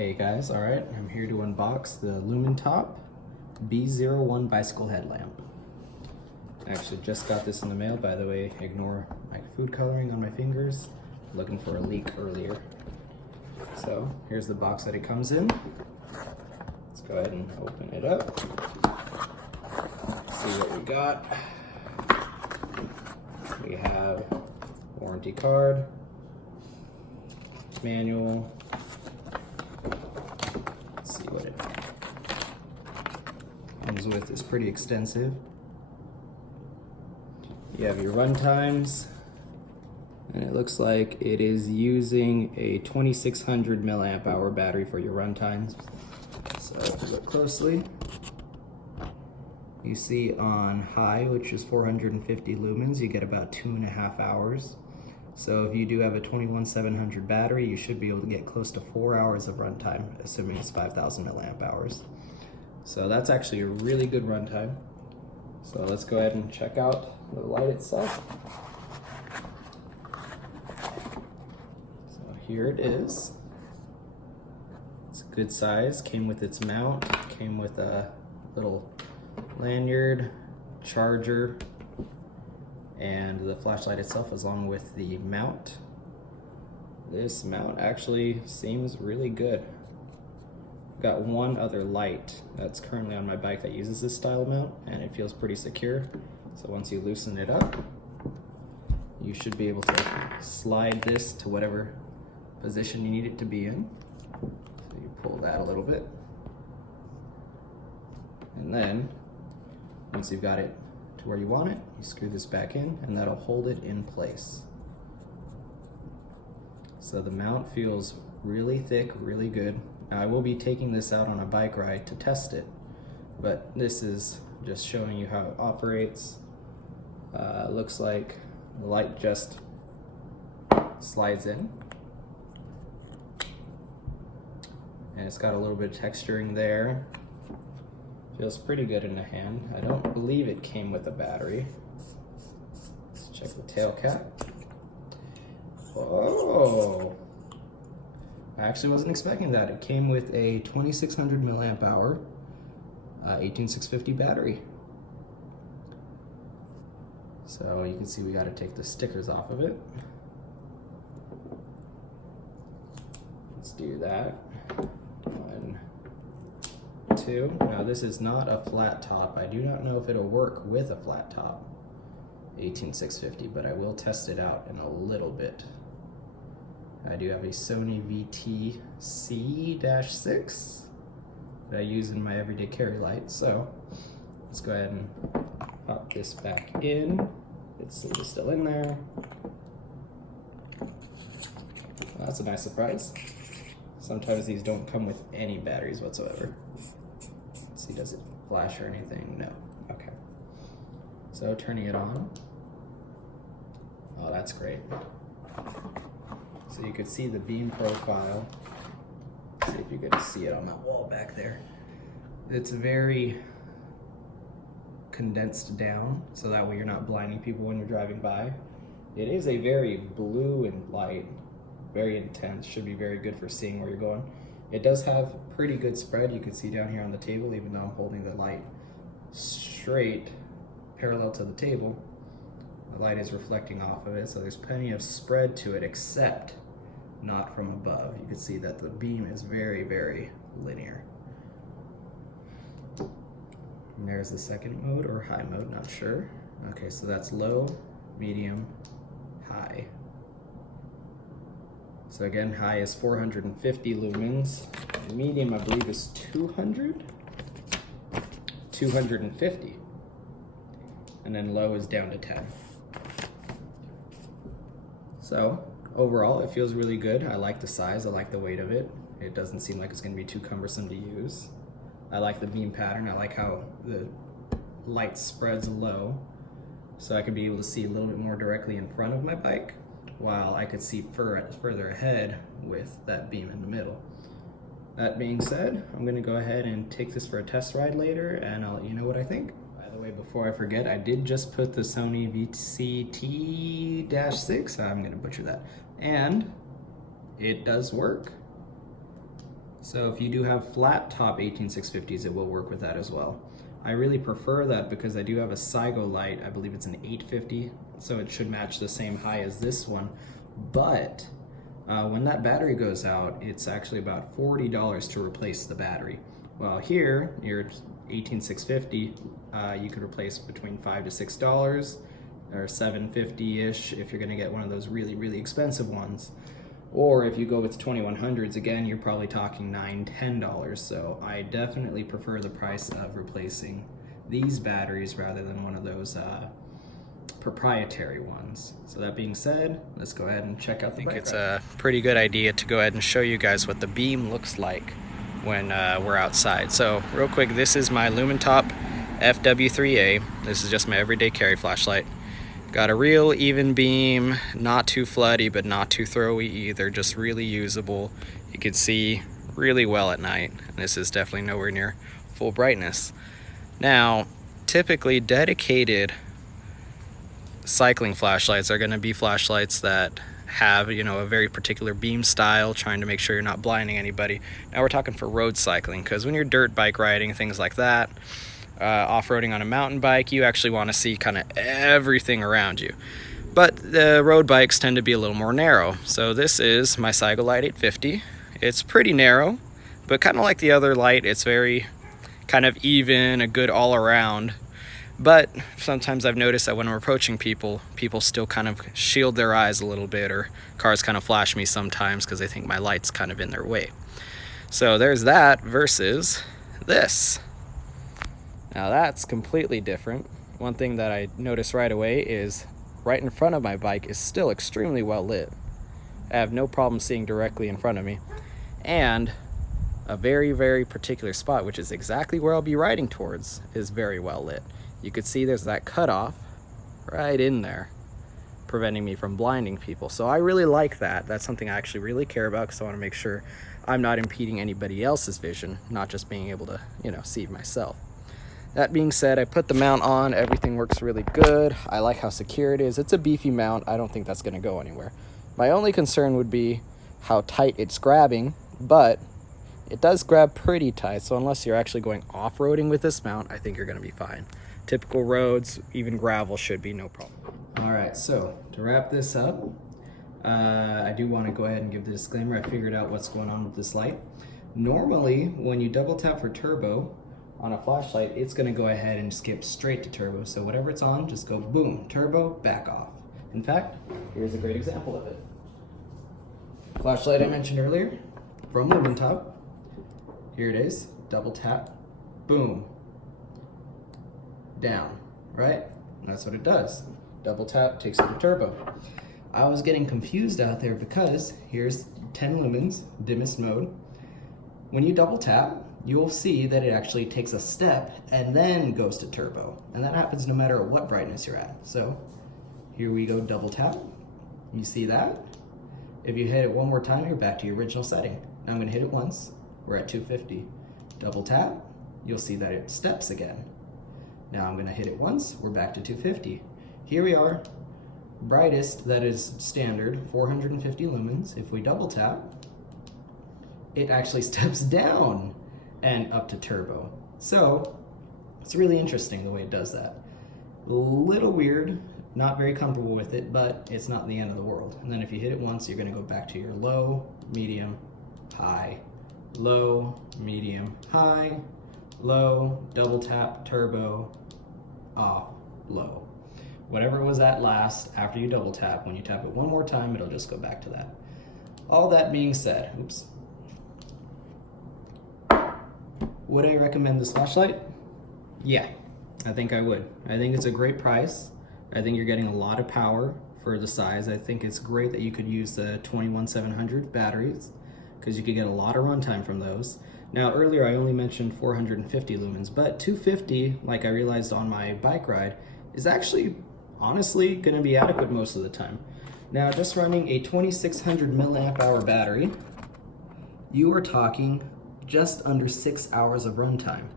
Hey guys, alright, I'm here to unbox the Lumintop B01 bicycle headlamp. I actually just got this in the mail, by the way. Ignore my food coloring on my fingers. Looking for a leak earlier. So here's the box that it comes in. Let's go ahead and open it up. See what we got. We have warranty card, manual. Let's see what it comes with. Is pretty extensive. You have your runtimes, and it looks like it is using a 2600 milliamp hour battery for your runtimes. So if you look closely, you see on high, which is 450 lumens, you get about 2.5 hours. So if you do have a 21700 battery, you should be able to get close to 4 hours of runtime, assuming it's 5000 milliamp hours. So that's actually a really good runtime. So let's go ahead and check out the light itself. So here it is. It's a good size, came with its mount, came with a little lanyard, charger, and the flashlight itself along with the mount. This mount actually seems really good. Got one other light that's currently on my bike that uses this style mount, and it feels pretty secure. So once you loosen it up, you should be able to slide this to whatever position you need it to be in. So you pull that a little bit. And then, once you've got it to where you want it, you screw this back in, and that'll hold it in place. So the mount feels really thick, really good. Now I will be taking this out on a bike ride to test it, but this is just showing you how it operates. Looks like the light just slides in, and it's got a little bit of texturing there. Feels pretty good in the hand. I don't believe it came with a battery. Let's check the tail cap. Oh, I actually wasn't expecting that. It came with a 2600 milliamp hour 18650 battery. So you can see we got to take the stickers off of it. Let's do that. 1, 2. Now this is not a flat top. I do not know if it'll work with a flat top 18650, but I will test it out in a little bit. I do have a Sony VT-C-6 that I use in my everyday carry light. So let's go ahead and pop this back in. It's still in there. Well, that's a nice surprise. Sometimes these don't come with any batteries whatsoever. Let's see, does it flash or anything? No. Okay. So turning it on. Oh, that's great. So you could see the beam profile. Let's see if you can see it on that wall back there. It's very condensed down, so that way you're not blinding people when you're driving by. It is a very blue and light, very intense, should be very good for seeing where you're going. It does have pretty good spread. You can see down here on the table, even though I'm holding the light straight parallel to the table, the light is reflecting off of it, so there's plenty of spread to it, except not from above. You can see that the beam is very, very linear. And there's the second mode, or high mode, not sure. Okay, so that's low, medium, high. So again, high is 450 lumens. Medium, I believe, is 250. And then low is down to 10. So overall, it feels really good. I like the size, I like the weight of it. It doesn't seem like it's going to be too cumbersome to use. I like the beam pattern. I like how the light spreads low, so I could be able to see a little bit more directly in front of my bike, while I could see further ahead with that beam in the middle. That being said, I'm going to go ahead and take this for a test ride later, and I'll let you know what I think. By the way, before I forget, I did just put the Sony VT-C-6, I'm going to butcher that, and it does work. So if you do have flat top 18650s, it will work with that as well. I really prefer that because I do have a SIGO light. I believe it's an 850, so it should match the same high as this one. But when that battery goes out, it's actually about $40 to replace the battery. Well, here, your 18650, you could replace between $5 to $6 or $750-ish if you're gonna get one of those really, really expensive ones. Or if you go with 2100s, again, you're probably talking $9, $10. So I definitely prefer the price of replacing these batteries rather than one of those proprietary ones. So that being said, let's go ahead and check out the bright. I think it's a pretty good idea to go ahead and show you guys what the beam looks like when we're outside. So real quick, this is my Lumintop FW3A. This is just my everyday carry flashlight. Got a real even beam, not too floody, but not too throwy either, just really usable. You can see really well at night, and this is definitely nowhere near full brightness. Now, typically dedicated cycling flashlights are gonna be flashlights that have, you know, a very particular beam style, trying to make sure you're not blinding anybody. Now we're talking for road cycling, because when you're dirt bike riding, things like that, off-roading on a mountain bike, you actually want to see kind of everything around you. But the road bikes tend to be a little more narrow. So this is my SIGO Light 850. It's pretty narrow, but kind of like the other light, it's very kind of even, a good all-around. But sometimes I've noticed that when I'm approaching people, people still kind of shield their eyes a little bit, or cars kind of flash me sometimes because they think my light's kind of in their way. So there's that versus this. Now that's completely different. One thing that I noticed right away is right in front of my bike is still extremely well lit. I have no problem seeing directly in front of me. And a very, very particular spot, which is exactly where I'll be riding towards, is very well lit. You could see there's that cutoff right in there, preventing me from blinding people. So I really like that. That's something I actually really care about, because I want to make sure I'm not impeding anybody else's vision, not just being able to, you know, see myself. That being said, I put the mount on, everything works really good. I like how secure it is. It's a beefy mount. I don't think that's gonna go anywhere. My only concern would be how tight it's grabbing, but it does grab pretty tight. So unless you're actually going off-roading with this mount, I think you're gonna be fine. Typical roads, even gravel, should be no problem. All right, so to wrap this up, I do wanna go ahead and give the disclaimer. I figured out what's going on with this light. Normally, when you double tap for turbo, on a flashlight, it's gonna go ahead and skip straight to turbo. So whatever it's on, just go boom, turbo, back off. In fact, here's a great example of it. Flashlight I mentioned earlier, from Lumintop. Here it is, double tap, boom, down, right? And that's what it does. Double tap takes it to turbo. I was getting confused out there because here's 10 lumens, dimmest mode. When you double tap, you'll see that it actually takes a step and then goes to turbo. And that happens no matter what brightness you're at. So here we go, double tap. You see that? If you hit it one more time, you're back to your original setting. Now I'm gonna hit it once, we're at 250. Double tap, you'll see that it steps again. Now I'm gonna hit it once, we're back to 250. Here we are, brightest, that is standard, 450 lumens. If we double tap, it actually steps down and up to turbo. So it's really interesting the way it does that. A little weird, not very comfortable with it, but it's not the end of the world. And then if you hit it once, you're gonna go back to your low, medium, high, low, medium, high, low, double tap, turbo, off, low. Whatever it was at last after you double tap, when you tap it one more time, it'll just go back to that. All that being said, oops. Would I recommend this flashlight? Yeah, I think I would. I think it's a great price. I think you're getting a lot of power for the size. I think it's great that you could use the 21700 batteries, because you could get a lot of runtime from those. Now earlier I only mentioned 450 lumens, but 250, like I realized on my bike ride, is actually honestly gonna be adequate most of the time. Now just running a 2600 milliamp hour battery, you are talking just under 6 hours of runtime.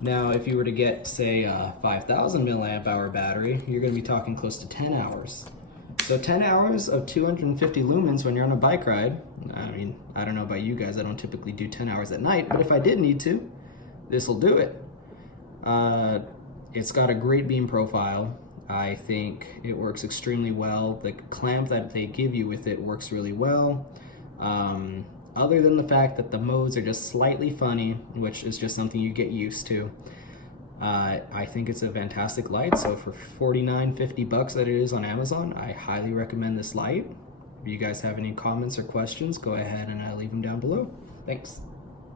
Now, if you were to get, say, a 5000 milliamp hour battery, you're gonna be talking close to 10 hours. So 10 hours of 250 lumens when you're on a bike ride. I mean, I don't know about you guys, I don't typically do 10 hours at night, but if I did need to, this will do it. It's got a great beam profile. I think it works extremely well. The clamp that they give you with it works really well. Other than the fact that the modes are just slightly funny, which is just something you get used to. I think it's a fantastic light, so for $49.50 that it is on Amazon, I highly recommend this light. If you guys have any comments or questions, go ahead and leave them down below. Thanks.